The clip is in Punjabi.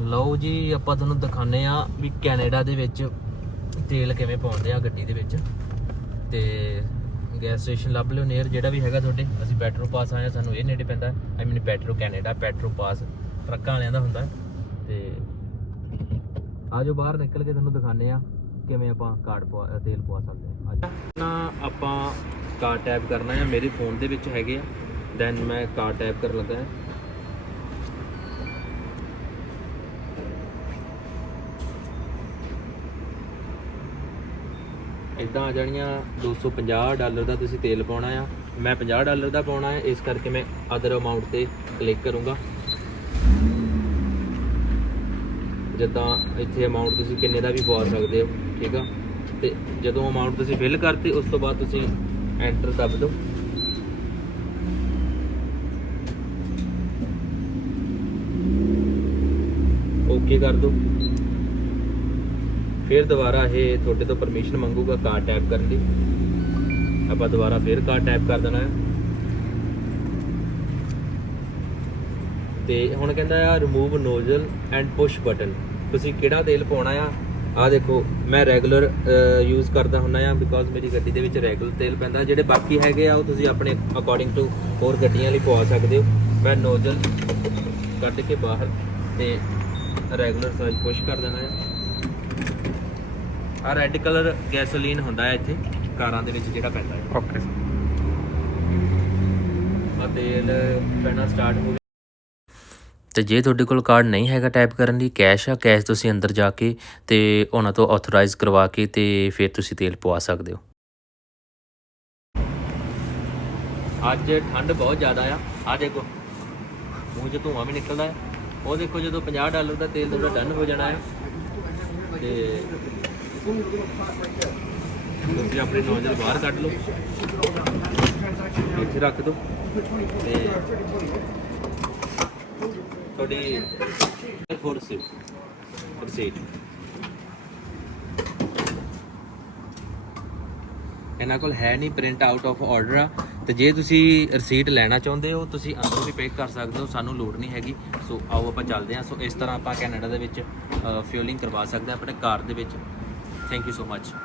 ਲਓ ਜੀ, ਆਪਾਂ ਤੁਹਾਨੂੰ ਦਿਖਾਣੇ ਆ ਵੀ ਕੈਨੇਡਾ ਦੇ ਵਿੱਚ ਤੇਲ ਕਿਵੇਂ ਪਾਉਂਦੇ ਆ ਗੱਡੀ ਦੇ ਵਿੱਚ। ਤੇ ਗੈਸ ਸਟੇਸ਼ਨ ਲੱਭ ਲਿਓ ਨੀਅਰ ਜਿਹੜਾ ਵੀ ਹੈਗਾ ਤੁਹਾਡੇ। ਅਸੀਂ ਪੈਟਰੋ ਪਾਸ ਆਏ ਆ, ਸਾਨੂੰ ਇਹ ਨੇੜੇ ਪੈਂਦਾ। I mean Petro Canada Petro ਪਾਸ ਟਰੱਕਾਂ ਵਾਲਿਆਂ ਦਾ ਹੁੰਦਾ। ਤੇ ਆਜੋ ਬਾਹਰ ਨਿਕਲ ਕੇ ਤੁਹਾਨੂੰ ਦਿਖਾਣੇ ਆ ਕਿਵੇਂ ਆਪਾਂ ਕਾਰਡ ਪਵਾ ਤੇਲ ਪਵਾ ਸਕਦੇ ਆ ਨਾ ਆਪਾਂ ਕਾਰਡ ਟੈਪ ਕਰਨਾ ਹੈ ਮੇਰੇ ਫੋਨ ਦੇ ਵਿੱਚ ਹੈਗੇ ਆ। ਦੈਨ ਮੈਂ ਕਾਰਡ ਟੈਪ ਕਰਨ ਲੱਗਾ ਹਾਂ ਇਦਾਂ ਆ ਜਾਣੀਆਂ 250 ਡਾਲਰ ਦਾ ਤੁਸੀਂ ਤੇਲ ਪਾਉਣਾ ਆ। ਮੈਂ 50 ਡਾਲਰ ਦਾ ਪਾਉਣਾ ਹੈ ਇਸ ਕਰਕੇ ਮੈਂ ਅਦਰ ਅਮਾਉਂਟ ਤੇ ਕਲਿੱਕ ਕਰੂੰਗਾ। ਜਿੱਦਾਂ ਇੱਥੇ ਅਮਾਉਂਟ ਤੁਸੀਂ ਕਿੰਨੇ ਦਾ ਵੀ ਪਵਾ ਸਕਦੇ ਹੋ, ਠੀਕ ਆ? ਤੇ ਜਦੋਂ ਅਮਾਉਂਟ ਤੁਸੀਂ ਫਿਲ ਕਰਤੀ, ਉਸ ਤੋਂ ਬਾਅਦ ਤੁਸੀਂ ਐਂਟਰ ਦੱਬ ਦਿਓ। ਓਕੇ ਕਰ ਦਿਓ। ਫਿਰ ਦੁਬਾਰਾ ਇਹ ਤੁਹਾਡੇ ਤੋਂ ਪਰਮਿਸ਼ਨ ਮੰਗੂਗਾ ਕਾਰਡ ਟੈਪ ਕਰਨ ਲਈ ਆਪਾਂ ਦੁਬਾਰਾ ਫਿਰ ਕਾਰ ਟੈਪ ਕਰ ਦੇਣਾ ਹੈ। ਤੇ ਹੁਣ ਕਹਿੰਦਾ ਆ remove nozzle and push button ਤੁਸੀਂ ਕਿਹੜਾ ਤੇਲ ਪਾਉਣਾ ਆ? ਆ ਦੇਖੋ, ਮੈਂ ਰੈਗੂਲਰ ਯੂਜ਼ ਕਰਦਾ ਹੁੰਨਾ ਆ ਬਿਕੋਜ਼ ਮੇਰੀ ਗੱਡੀ ਦੇ ਵਿੱਚ ਰੈਗੂਲਰ ਤੇਲ ਪੈਂਦਾ। ਜਿਹੜੇ ਬਾਕੀ ਹੈਗੇ ਆ, ਉਹ ਤੁਸੀਂ ਆਪਣੇ ਅਕੋਰਡਿੰਗ ਟੂ ਹੋਰ ਗੱਡੀਆਂ ਲਈ ਪਵਾ ਸਕਦੇ ਹੋ। ਮੈਂ ਨੋਜ਼ਲ ਕੱਢ ਕੇ ਬਾਹਰ ਤੇ ਰੈਗੂਲਰ ਸਾਈਜ਼ ਪੁਸ਼ ਕਰ ਦੇਣਾ ਆ। ਆ ਰੈੱਡ ਕਲਰ ਗੈਸੋਲੀਨ ਹੁੰਦਾ ਹੈ ਇੱਥੇ ਕਾਰਾਂ ਦੇ ਵਿੱਚ ਜਿਹੜਾ ਪੈਂਦਾ ਹੈ। ਓਕੇ ਆ ਤੇਲ ਪੈਣਾ ਸਟਾਰਟ ਹੋ ਗਿਆ। ਤੇ ਜੇ ਤੁਹਾਡੇ ਕੋਲ ਕਾਰਡ ਨਹੀਂ ਹੈਗਾ ਟਾਈਪ ਕਰਨ ਲਈ ਕੈਸ਼ ਆ ਕੈਸ਼ ਤੁਸੀਂ ਅੰਦਰ ਜਾ ਕੇ ਤੇ ਉਹਨਾਂ ਤੋਂ ਆਥੋਰਾਈਜ਼ ਕਰਵਾ ਕੇ ਤੇ ਫਿਰ ਤੁਸੀਂ ਤੇਲ ਪਵਾ ਸਕਦੇ ਹੋ। ਅੱਜ ਠੰਡ ਬਹੁਤ ਜ਼ਿਆਦਾ ਆ। ਆ ਦੇਖੋ ਮੂੰਹ 'ਚ ਧੂਆਂ ਵੀ ਨਿਕਲਦਾ ਹੈ। ਉਹ ਦੇਖੋ ਜਦੋਂ 50 ਡਾਲਰ ਦਾ ਤੇਲ ਤੁਹਾਡਾ ਡਨ ਹੋ ਜਾਣਾ ਹੈ। ਤੇ ਤੁਸੀਂ ਆਪਣੀ ਨੋਜ਼ਲ ਬਾਹਰ ਕੱਢ ਲਓ। ਇੱਥੇ ਰੱਖ ਦਿਓ। ਤੇ ਤੁਹਾਡੀ ਫੋਰਸ ਰਸੀਟ ਇਹਨਾਂ ਕੋਲ ਹੈ ਨਹੀਂ ਪ੍ਰਿੰਟ ਆਊਟ ਆਫ ਆਰਡਰ ਆ। ਤੇ ਜੇ ਤੁਸੀਂ ਰਸੀਟ ਲੈਣਾ ਚਾਹੁੰਦੇ ਹੋ, ਤੁਸੀਂ ਅੰਦਰੋਂ ਵੀ ਪੇ ਕਰ ਸਕਦੇ ਹੋ, ਸਾਨੂੰ ਲੋੜ ਨਹੀਂ ਹੈਗੀ। ਸੋ ਆਓ ਆਪਾਂ ਚੱਲਦੇ ਹਾਂ। ਸੋ ਇਸ ਤਰ੍ਹਾਂ ਆਪਾਂ ਕੈਨੇਡਾ ਦੇ ਵਿੱਚ ਫਿਊਲਿੰਗ ਕਰਵਾ ਸਕਦੇ ਹਾਂ, ਆਪਣੇ ਕਾਰ ਦੇ ਵਿੱਚ। thank you so much.